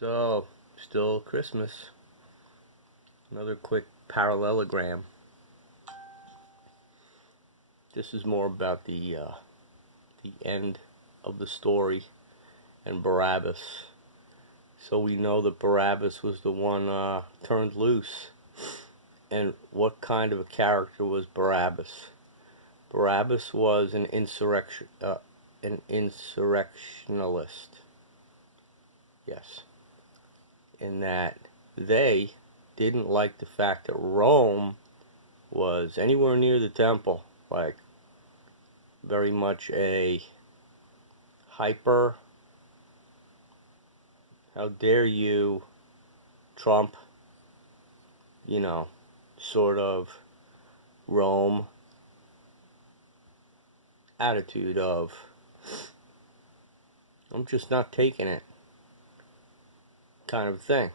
So, still Christmas. Another quick parallelogram. This is more about the end of the story and Barabbas. So we know that Barabbas was the one turned loose. And what kind of a character was Barabbas? Barabbas was an insurrectionalist. Yes, in that they didn't like the fact that Rome was anywhere near the temple, like very much a hyper, how dare you, Trump, sort of Rome attitude of, I'm just not taking it kind of thing.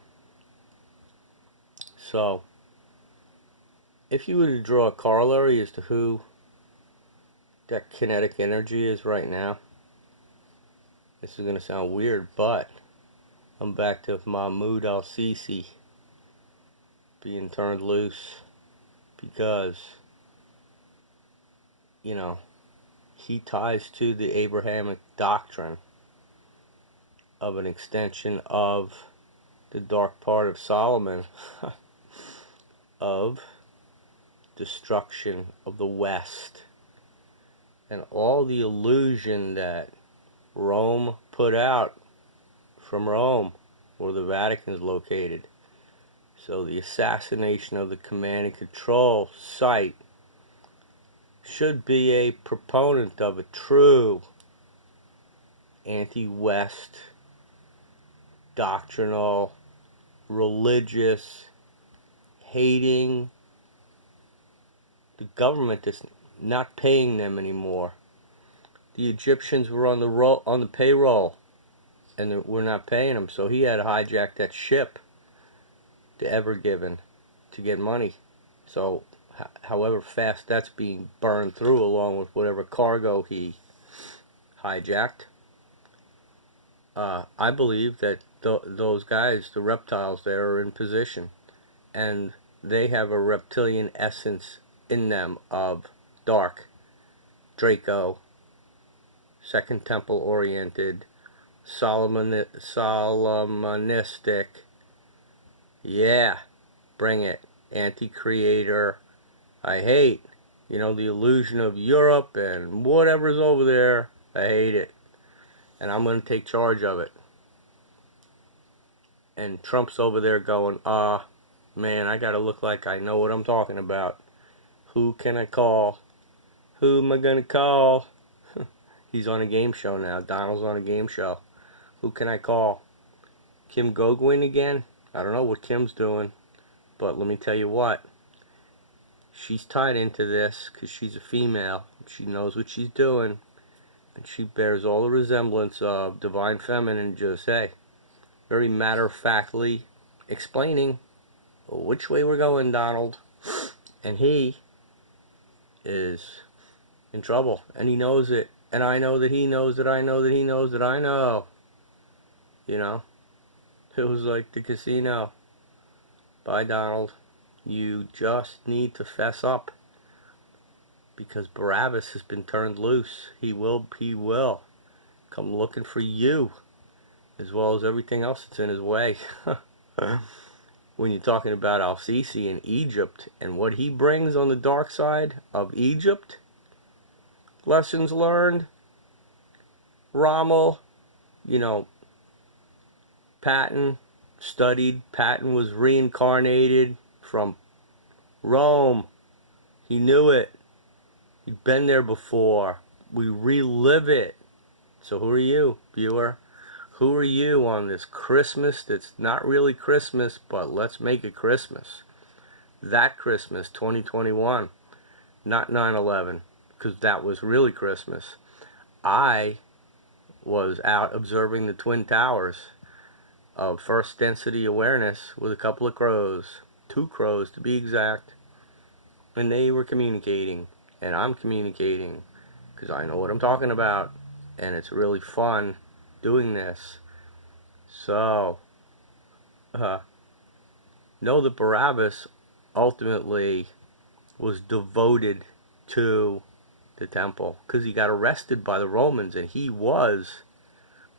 So, if you were to draw a corollary as to who that kinetic energy is right now, this is going to sound weird, but I'm back to Mahmoud al-Sisi being turned loose because, he ties to the Abrahamic doctrine of an extension of the dark part of Solomon of destruction of the West and all the illusion that Rome put out from Rome, where the Vatican is located. So the assassination of the command and control site should be a proponent of a true anti-West, doctrinal, religious, hating the government that's not paying them anymore. The Egyptians were on the payroll, and we're not paying them, so he had to hijack that ship, the Ever Given, to get money. So however fast that's being burned through, along with whatever cargo he hijacked, I believe that those guys, the reptiles there, are in position, and they have a reptilian essence in them of dark, Draco, Second Temple oriented, Solomonistic, yeah, bring it, anti-creator. I hate, the illusion of Europe and whatever's over there. I hate it, and I'm going to take charge of it. And Trump's over there going, man, I gotta look like I know what I'm talking about. Who can I call? Who am I gonna call? He's on a game show now. Donald's on a game show. Who can I call? Kim Gogwin again? I don't know what Kim's doing, but let me tell you what. She's tied into this because she's a female. She knows what she's doing, and she bears all the resemblance of divine feminine. Just, hey, very matter-of-factly explaining which way we're going, Donald. And he is in trouble, and he knows it. And I know that he knows that I know that he knows that I know. It was like the casino. Bye, Donald. You just need to fess up, because Barabbas has been turned loose. He will come looking for you, as well as everything else that's in his way. When you're talking about al-Sisi in Egypt and what he brings on the dark side of Egypt, lessons learned, Rommel, Patton studied. Patton was reincarnated from Rome. He knew it. He'd been there before. We relive it. So who are you, viewer? Who are you on this Christmas that's not really Christmas, but let's make it Christmas? That Christmas, 2021, not 9/11, because that was really Christmas. I was out observing the Twin Towers of first density awareness with a couple of crows, 2 crows to be exact, and they were communicating, and I'm communicating, because I know what I'm talking about, and it's really fun doing this. So, uh, know that Barabbas ultimately was devoted to the temple because he got arrested by the Romans and he was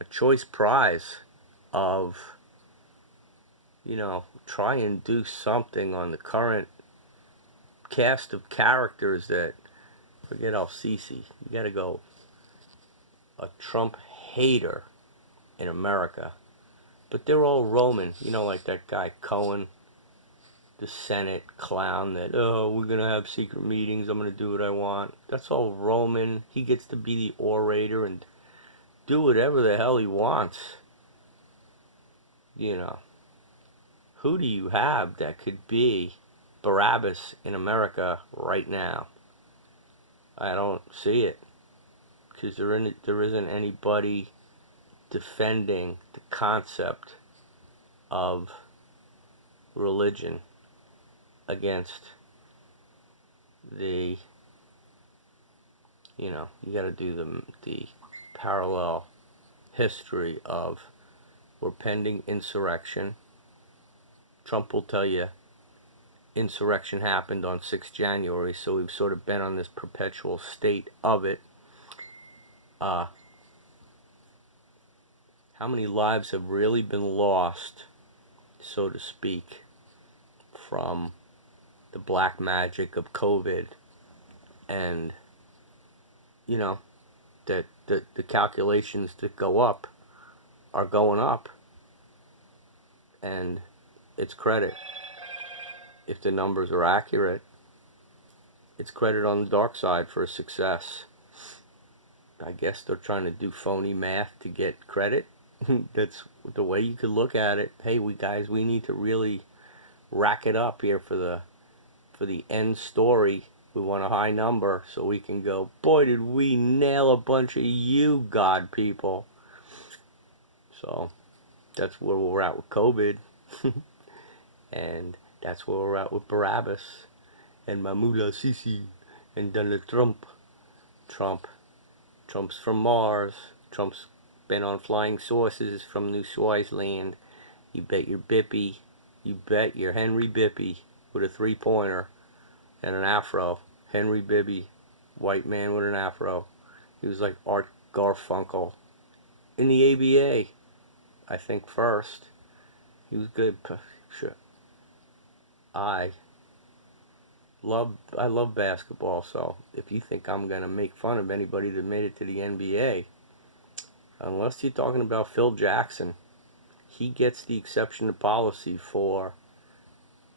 a choice prize of, try and do something on the current cast of characters that, forget Al-Sisi, you gotta go a Trump hater in America. But they're all Roman, like that guy Cohen, the Senate clown that, oh, we're going to have secret meetings, I'm going to do what I want. That's all Roman. He gets to be the orator and do whatever the hell he wants. Who do you have that could be Barabbas in America right now? I don't see it. Because there isn't anybody defending the concept of religion against the, you got to do the parallel history of we're pending insurrection. Trump will tell you insurrection happened on 6 January, so we've sort of been on this perpetual state of it. How many lives have really been lost, so to speak, from the black magic of COVID? And that the calculations that go up are going up, and it's credit. If the numbers are accurate, it's credit on the dark side for a success. I guess they're trying to do phony math to get credit. That's the way you could look at it. Hey, we need to really rack it up here for the end story. We want a high number so we can go, boy, did we nail a bunch of you God people. So that's where we're at with COVID. And that's where we're at with Barabbas and Mahmoud al-Sisi and Donald Trump. Trump's from Mars. Trump's been on flying saucers from New Swaziland. You bet your Bippy. You bet your Henry Bippy with a 3-pointer and an afro. Henry Bippy, white man with an afro. He was like Art Garfunkel in the ABA, I think, first. He was good. Sure. I love basketball, so if you think I'm going to make fun of anybody that made it to the NBA, unless you're talking about Phil Jackson, he gets the exception to policy for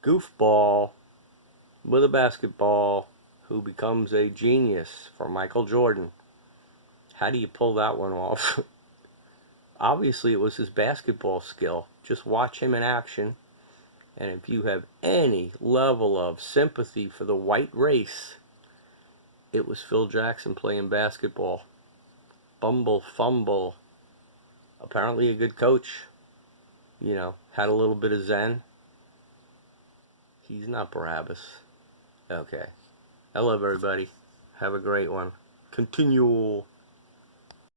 goofball with a basketball who becomes a genius for Michael Jordan. How do you pull that one off? Obviously, it was his basketball skill. Just watch him in action. And if you have any level of sympathy for the white race, it was Phil Jackson playing basketball. Bumble, fumble. Apparently a good coach. Had a little bit of zen. He's not Barabbas. Okay. I love everybody. Have a great one. Continual.